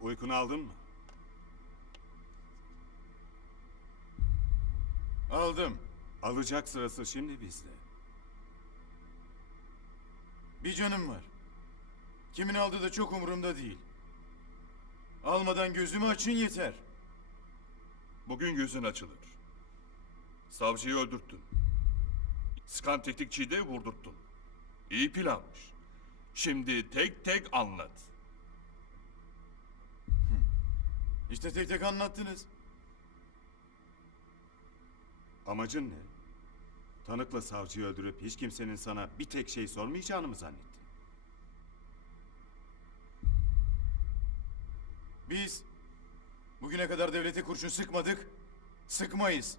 Uykunu aldın mı? Aldım. Alacak sırası şimdi bizde. Bir canım var. Kimin aldığı da çok umurumda değil. Almadan gözümü açın yeter. Bugün gözün açılır. Savcıyı öldürttün. Skan tetikçiyi de vurdurttun. İyi planmış. Şimdi tek tek anlat. İşte tek tek anlattınız. Amacın ne? Tanıkla savcıyı öldürüp hiç kimsenin sana bir tek şey sormayacağını mı zannettin? Biz bugüne kadar devlete kurşun sıkmadık, sıkmayız.